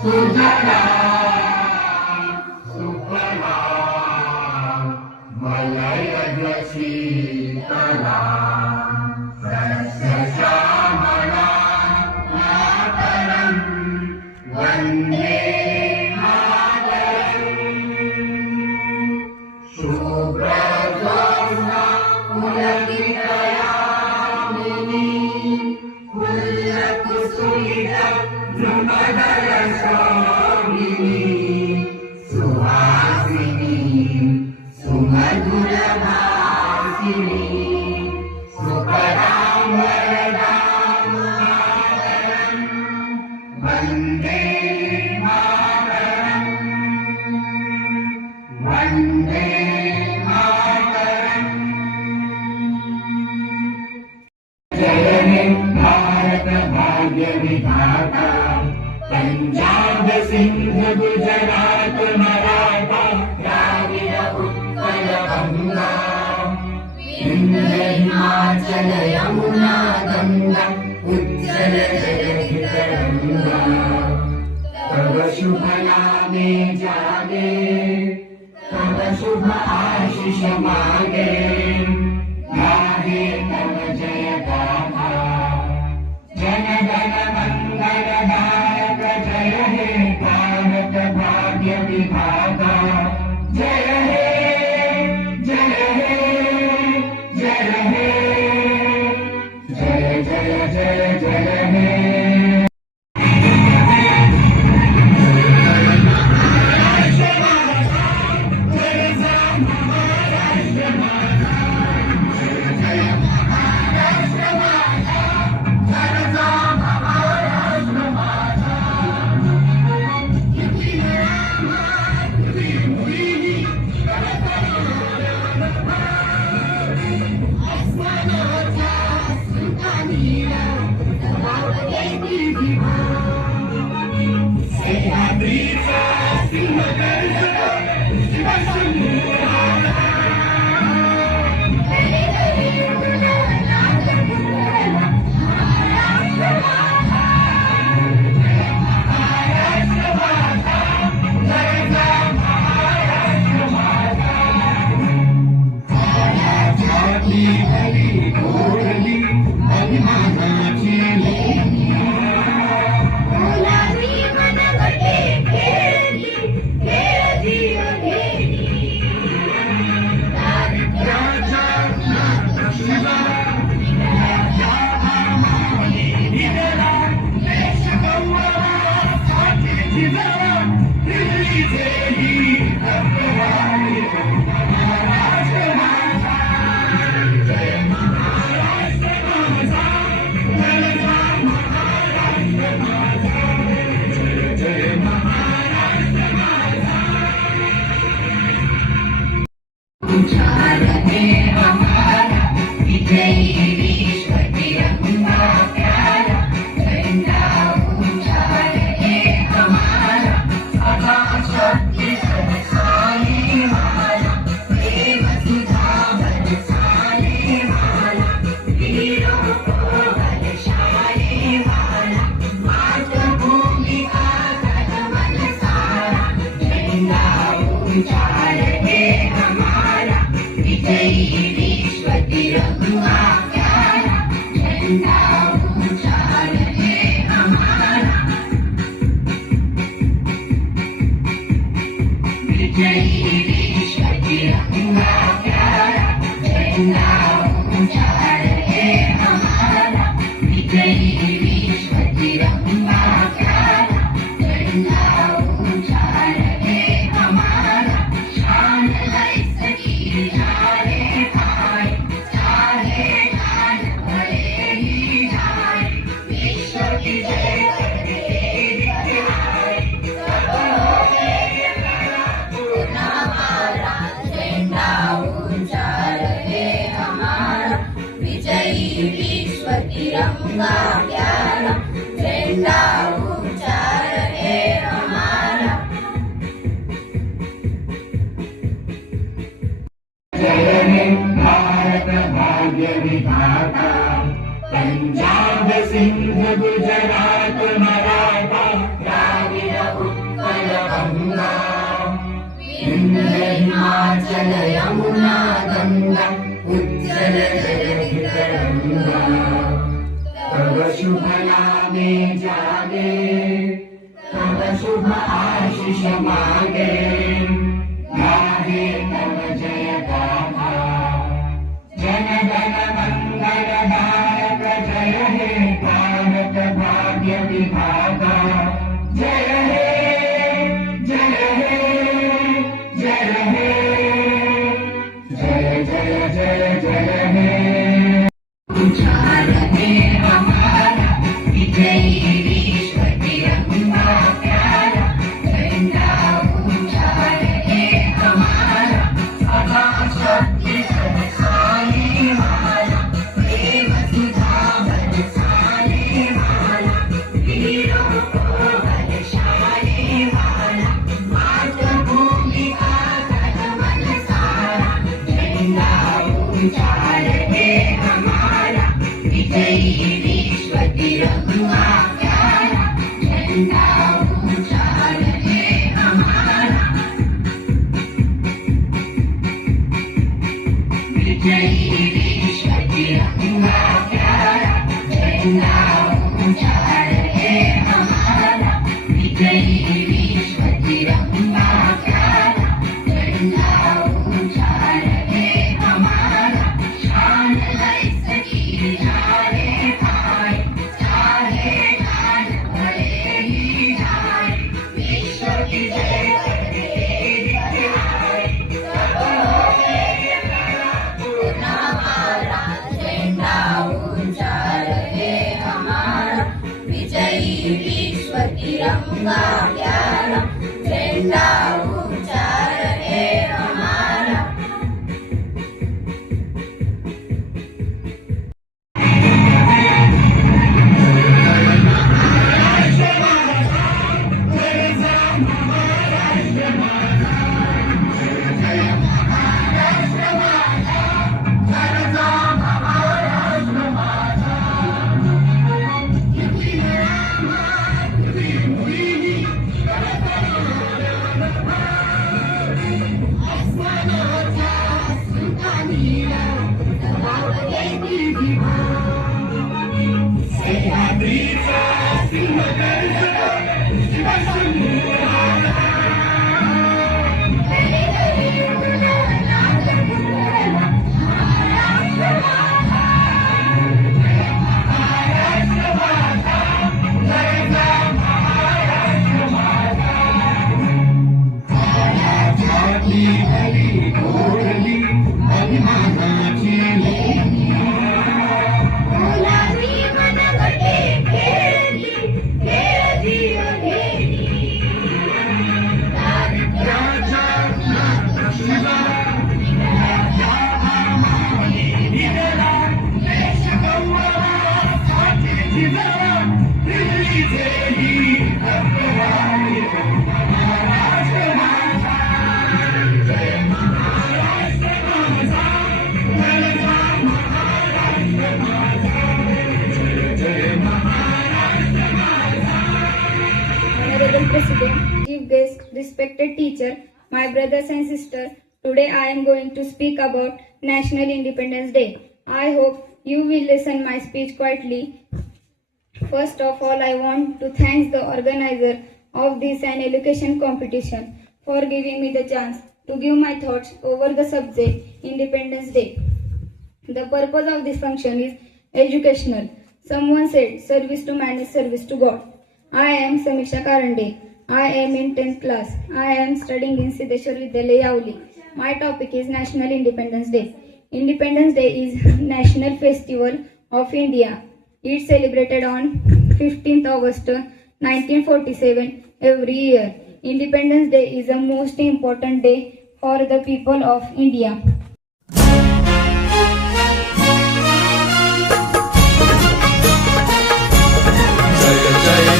सुजला सुफला मलयज शीतला सस्यश्यामला मातरं वन्दे मातरम्। शुभ्रज्योत्स्ना पुलकितयामिनी फुल्लकुसुमितद्रुमदलशोभिनी सुहासिनी सुमधुरभासिनी सुखदां वरदां मातरं वन्दे मातरम् वन्दे मातरम्। जय हे भारत भाग्य विधाता पंजाब सिंध गुजरात मराठा द्राविड उत्कल गंगा विंध्य हिमाचल यमुना गंगा उज्जल जलधि तरंगा तव शुभ नामे जागे तव शुभ आशीष मागे गाहे तव जय गाथा जन गण मंगलदायक जय हे भारत भाग्य विधाता जय हे जय हे जय हे जय जय जय जय हे। तिरंगा प्यारा झंडा ऊंचा रहे हमारा। जय हे भारत भाग्य विधाता पंजाब सिंध गुजरात मराठा द्राविड उज्ज्वल यमुना गंगा उज्ज्वल जलधि तरंगा तव शुभ नामे जागे तव शुभ आशीष मागे गाहे तव जय गाथा जन गण मंगलदायक जय हे भारत भाग्य विधाता जय हे जय हे जय हे जय जय जय जय हे उजाड़ है हमारा विजयी विश्व तिरंगा प्यारा झंडा उजाड़ है हमारा सदा शक्ति बरसाने वाला प्रेम सुधा बरसाने वाला वीरों को बलशाने वाला मातृभूमि का धर्मन सारा झंडा उजाड़ है हमारा विजयी विश्व तिरंगा प्यारा झंडा उजाड़ है हमारा विजयी विश्व तिरंगा प्यारा झंडा उजाड़ है हमारा विजयी विश्व तिरंगा प्यारा झंडा उजाड़ है हमारा शान है इसकी जाने भाई चाहे जान भले ही जाए विश्व की जय करके दिखाए सब होए पूर्ण हमारा झंडा उजाड़ है हमारा विजयी विश्व तिरंगा प्यारा झंडा उजाड़ है हमारा मुलाची मनगटे खेळली खेळली अघेरी दारिद्र्याच्या नादशिला विजयाच्या आमाने निघाला देश गौरवासाठी झिजला दिल्लीचे ही रक्तवाही महाराष्ट्र माझा जय महाराष्ट्र माझा जय महाराष्ट्र माझा जय महाराष्ट्र माझा Honorable President, Chief Guest, respected teacher, my brothers and sisters, today I am going to speak about National Independence Day. I hope you will listen my speech quietly. First of all, I want to thank the organizer of this an education competition for giving me the chance to give my thoughts over the subject Independence Day. The purpose of this function is educational. Someone said, service to man is service to God. I am Samiksha Karande. I am in 10th class. I am studying in Siddheshwar Vidyalaya, Yauli. My topic is National Independence Day. Independence Day is national festival of India. It's celebrated on 15th August 1947 every year. Independence Day is the most important day for the people of India. Jai Jai